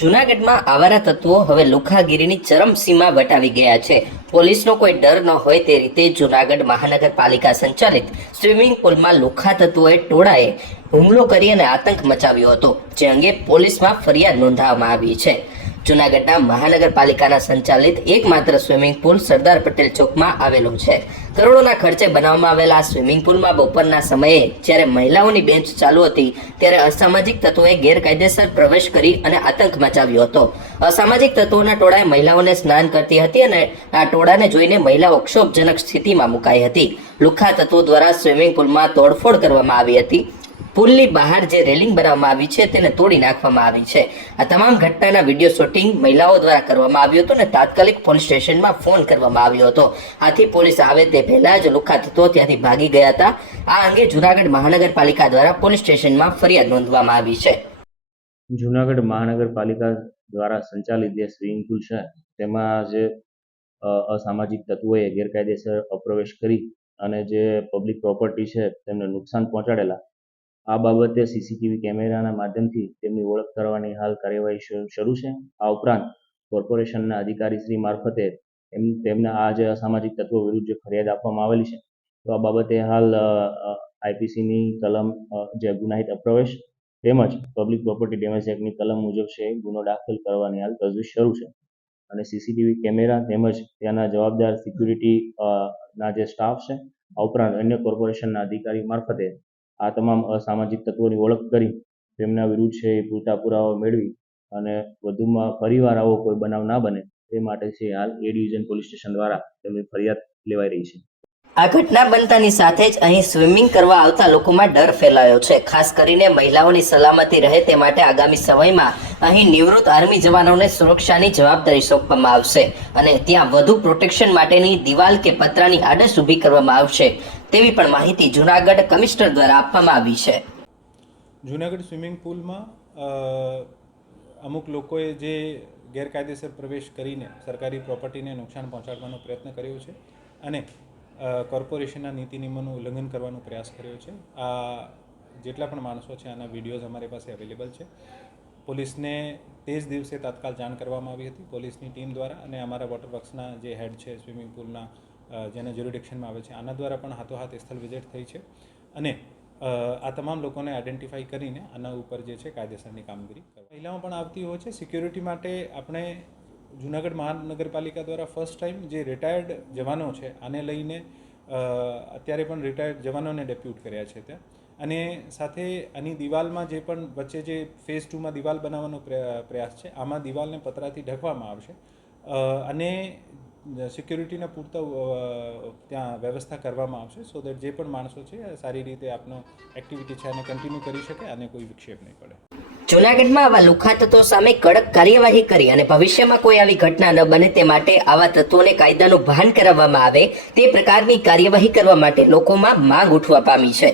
જૂનાગઢમાં આવારા તત્વો હવે લુખાગીરીની ચરમસીમા વટાવી ગયા છે. પોલીસનો કોઈ ડર ન હોય તે રીતે જૂનાગઢ મહાનગરપાલિકા સંચાલિત સ્વિમિંગ પુલમાં લુખા તત્વોએ ટોળાએ હુમલો કરી અને આતંક મચાવ્યો હતો, જે અંગે પોલીસમાં ફરિયાદ નોંધાવવામાં આવી છે. જૂનાગઢના મહાનગરપાલિકાના સંચાલિત એકમાત્ર સ્વિમિંગ પુલ સરદાર પટેલ ચોકમાં આવેલો છે. કરોડોના ખર્ચે બનાવવામાં આવેલા આ સ્વિમિંગ પુલમાં બપોરના સમયે જ્યારે મહિલાઓની બેન્ચ ચાલુ હતી, ત્યારે અસામાજિક તત્વોએ ગેરકાયદેસર પ્રવેશ કરી અને આતંક મચાવ્યો હતો. અસામાજિક તત્વોના ટોળાએ મહિલાઓને સ્નાન કરતી હતી અને આ ટોળાને જોઈને મહિલાઓ ક્ષોભજનક સ્થિતિમાં મુકાઈ હતી. લુખ્ખા તત્વો દ્વારા સ્વિમિંગ પુલમાં તોડફોડ કરવામાં આવી હતી. પુલની બહાર જે રેલિંગ બનાવવામાં આવી છે તેને તોડી નાખવામાં આવી છે. આ તમામ ઘટનાના વીડિયો શૂટિંગ મહિલાઓ દ્વારા કરવામાં આવ્યું હતું અને તાત્કાલિક પોલીસ સ્ટેશનમાં ફોન કરવામાં આવ્યો હતો. આથી પોલીસ આવે તે પહેલા જ લુખા તત્વો ત્યાંથી ભાગી ગયા હતા. આ અંગે જુનાગઢ મહાનગરપાલિકા દ્વારા પોલીસ સ્ટેશનમાં ફરિયાદ નોંધવામાં આવી છે. જુનાગઢ મહાનગરપાલિકા દ્વારા સંચાલિત જે સ્વિમિંગ પુલ છે, તેમાં જે અસામાજિક તત્વોએ ગેરકાયદેસર અપ્રવેશ કરી અને જે પબ્લિક પ્રોપર્ટી છે તેમને નુકસાન પહોંચાડેલા આ બાબતે સીસીટીવી કેમેરાના માધ્યમથી તેમની ઓળખ કરવાની હાલ કાર્યવાહી શરૂ શરૂ છે. આ ઉપરાંત કોર્પોરેશનના અધિકારીશ્રી મારફતે એમ, તેમના આ જે અસામાજિક તત્વો વિરુદ્ધ જે ફરિયાદ આપવામાં આવેલી છે, તો આ બાબતે હાલ આઈપીસીની કલમ જે ગુનાહિત અપ્રવેશ તેમજ પબ્લિક પ્રોપર્ટી ડેમેજ એક્ટની કલમ મુજબ છે ગુનો દાખલ કરવાની હાલ તજવીજ શરૂ છે. અને સીસીટીવી કેમેરા તેમજ ત્યાંના જવાબદાર સિક્યુરિટી ના જે સ્ટાફ છે, આ ઉપરાંત અન્ય કોર્પોરેશનના અધિકારી મારફતે આ તમામ અસામાજિક તત્વોની ઓળખ કરી, તેમના વિરુદ્ધ છે એ પૂરતા પુરાવા મેળવી અને વધુમાં ફરીવાર આવો કોઈ બનાવ ના બને તે માટે છે હાલ એ ડિવિઝન પોલીસ સ્ટેશન દ્વારા તેમની ફરિયાદ લેવાઈ રહી છે. આ ઘટના બનતાની સાથે જ અહીં સ્વિમિંગ કરવા આવતા લોકોમાં ડર ફેલાયો છે. ખાસ કરીને મહિલાઓની સલામતી રહે તે માટે આગામી સમયમાં અહીં નિવૃત્ત આર્મી જવાનોને સુરક્ષાની જવાબદારી સોંપવામાં આવશે અને ત્યાં વધુ પ્રોટેક્શન માટેની દિવાલ કે પતરાની આડસ ઊભી કરવામાં આવશે. તેવી પણ માહિતી જુનાગઢ કમિશનર દ્વારા આપવામાં આવી છે. જૂનાગઢ સ્વિમિંગ પુલમાં અમુક લોકોએ જે ગેરકાયદેસર પ્રવેશ કરીને સરકારી પ્રોપર્ટીને નુકસાન પહોંચાડવાનો પ્રયત્ન કર્યો છે અને કોર્પોરેશનના નીતિ નિયમોનું ઉલ્લંઘન કરવાનો પ્રયાસ કર્યો છે. આ જેટલા પણ માણસો છે, આના વિડીયોઝ અમારી પાસે અવેલેબલ છે. પોલીસને તે જ દિવસે તાત્કાલ જાણ કરવામાં આવી હતી. પોલીસની ટીમ દ્વારા અને અમારા વોટર વર્ક્સના જે હેડ છે સ્વિમિંગ પુલના જેના જ્યુરિડિક્શનમાં આવે છે. આના દ્વારા પણ હાથોહાથ સ્થળ વિઝિટ થઈ છે. અને આ તમામ લોકોને આઈડેન્ટિફાઈ કરીને આના ઉપર જે છે કાયદેસરની કામગીરી મહિલાઓ પણ આવતી હોય છે. સિક્યુરિટી માટે આપણે જુનાગઢ મહાનગરપાલિકા દ્વારા ફર્સ્ટ ટાઈમ જે રિટાયર્ડ જવાનો છે, આને લઈને અત્યારે પણ રિટાયર્ડ જવાનોને ડેપ્યુટ કર્યા છે ત્યાં. અને સાથે આની દિવાલમાં જે પણ વચ્ચે જે ફેઝ ટુમાં દિવાલ બનાવવાનો પ્રયા- પ્રયાસ છે, આમાં દિવાલને પતરાથી ઢકવામાં આવશે. અને સિક્યોરિટીના પૂરતા ત્યાં વ્યવસ્થા કરવામાં આવશે. સો દેટ જે પણ માણસો છે, સારી રીતે આપનો એક્ટિવિટી છે અને કન્ટિન્યુ કરી શકે અને કોઈ વિક્ષેપ નહીં પડે. જૂનાગઢમાં આવા લુખા તત્વો સામે કડક કાર્યવાહી કરી અને ભવિષ્યમાં કોઈ આવી ઘટના ન બને તે માટે આવા તત્વોને કાયદાનું ભાન કરાવવામાં આવે તે પ્રકારની કાર્યવાહી કરવા માટે લોકોમાં માંગ ઉઠવા પામી છે.